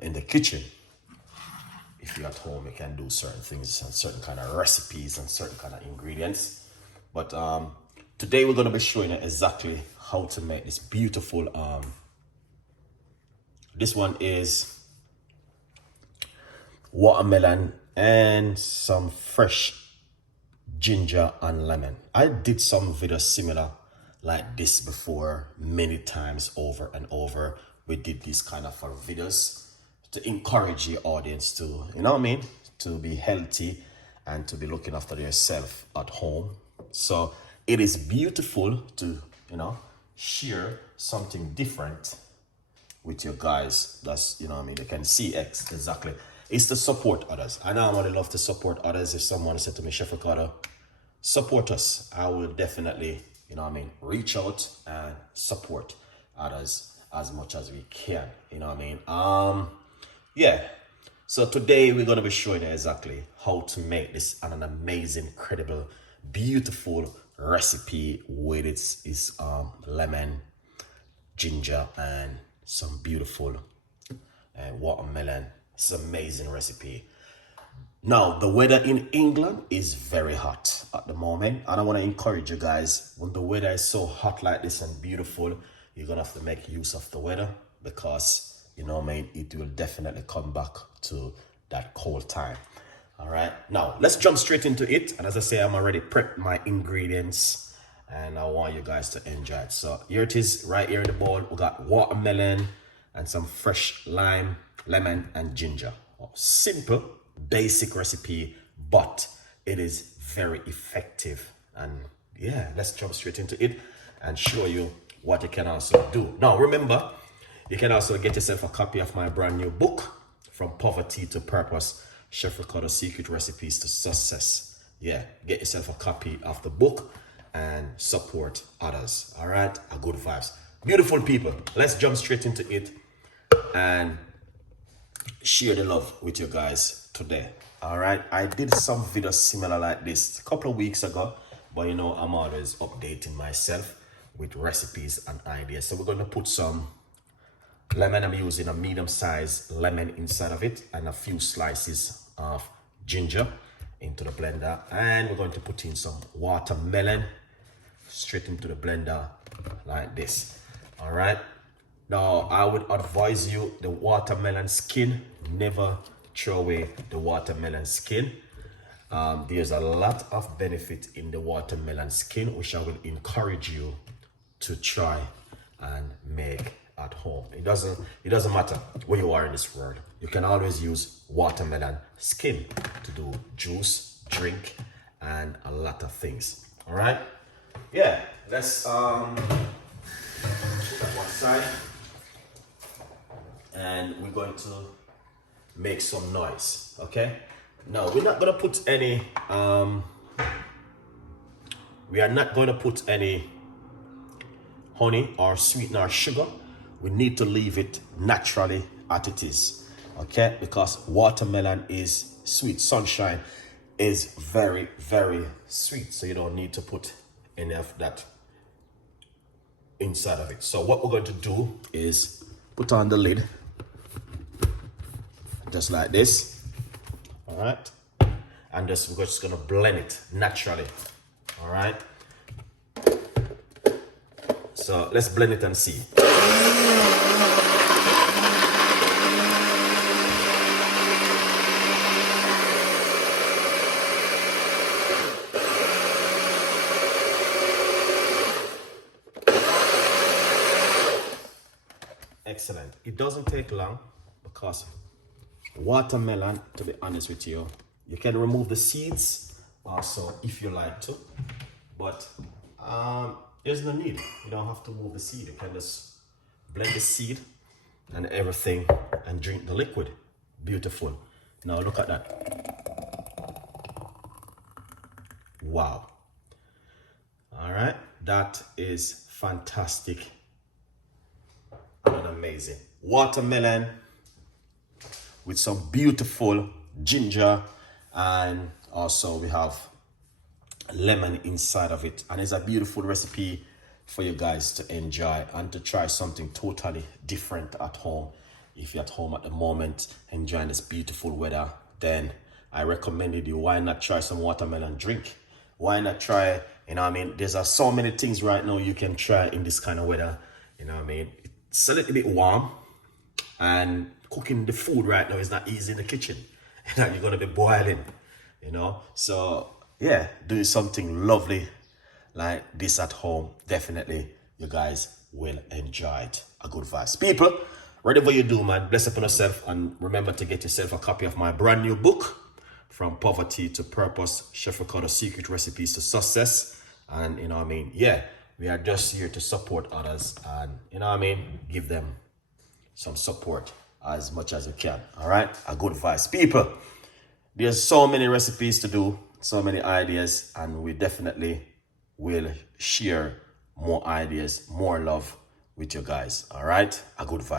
in the kitchen. If you're at home, you can do certain things and certain kind of recipes and certain kind of ingredients. But today we're going to be showing you exactly how to make this beautiful. This one is watermelon and some fresh ginger and lemon. I did some videos similar like this before many times over and over. We did these kind of videos to encourage your audience to, you know what I mean, to be healthy and to be looking after yourself at home. So it is beautiful to, you know, share something different with your guys. That's, you know what I mean, they can see exactly. It's to support others. I know I would love to support others. If someone said to me, Chef Ricardo, support us, I will definitely, you know what I mean, reach out and support others as much as we can, you know what I mean. Yeah, so today we're going to be showing you exactly how to make this an amazing, incredible, beautiful recipe with its lemon, ginger, and some beautiful watermelon. It's an amazing recipe. Now, the weather in England is very hot at the moment, and I want to encourage you guys, when the weather is so hot like this and beautiful, you're going to have to make use of the weather, because you know, man, it will definitely come back to that cold time. All right, now let's jump straight into it. And as I say, I'm already prepped my ingredients and I want you guys to enjoy it. So here it is, right here in the bowl. We got watermelon and some fresh lime, lemon, and ginger. Simple, basic recipe, but it is very effective. And yeah, let's jump straight into it and show you what you can also do. Now, remember, you can also get yourself a copy of my brand new book, From Poverty to Purpose, Chef Ricardo's Secret Recipes to Success. Yeah, get yourself a copy of the book and support others. All right, a good vibes. Beautiful people, let's jump straight into it and share the love with you guys today. All right, I did some videos similar like this a couple of weeks ago, but you know, I'm always updating myself with recipes and ideas. So we're going to put some lemon. I'm using a medium-sized lemon inside of it and a few slices of ginger into the blender, and we're going to put in some watermelon straight into the blender like this. All right, now I would advise you, the watermelon skin, never throw away the watermelon skin. There's a lot of benefit in the watermelon skin, which I will encourage you to try and make at home. It doesn't matter where you are in this world. You can always use watermelon skin to do juice, drink, and a lot of things. All right, yeah, let's put that one side, and we're going to make some noise. Okay, now we're not gonna put any we are not going to put any honey or sweetener or sugar. We need to leave it naturally as it is, okay? Because watermelon is sweet. Sunshine is very, very sweet. So you don't need to put any of that inside of it. So what we're going to do is put on the lid, just like this, all right? And we're just gonna blend it naturally, all right? So let's blend it and see. Excellent. It doesn't take long, because watermelon, to be honest with you, you can remove the seeds also if you like to, but there's no need. You don't have to remove the seed. You can just blend the seed and everything and drink the liquid. Beautiful. Now look at that. Wow. All right, that is fantastic and amazing. Watermelon with some beautiful ginger, and also we have lemon inside of it, and it's a beautiful recipe for you guys to enjoy and to try something totally different at home. if you're at home at the moment enjoying this beautiful weather, then I recommended you, why not try some watermelon drink? Why not try, you know what I mean? There's so many things right now you can try in this kind of weather, you know what I mean? It's a little bit warm, and cooking the food right now is not easy in the kitchen. You know, you're gonna be boiling, you know? So yeah, doing something lovely like this at home, definitely you guys will enjoy it. A good vibes. People, whatever you do, man, bless upon yourself, and remember to get yourself a copy of my brand new book, From Poverty to Purpose, Chef Ricardo Secret Recipes to Success. And you know what I mean, yeah, we are just here to support others, and you know what I mean, give them some support as much as you can. All right, a good vibes. People, there's so many recipes to do, so many ideas, and we definitely will share more ideas, more love with you guys. All right, a good vibe.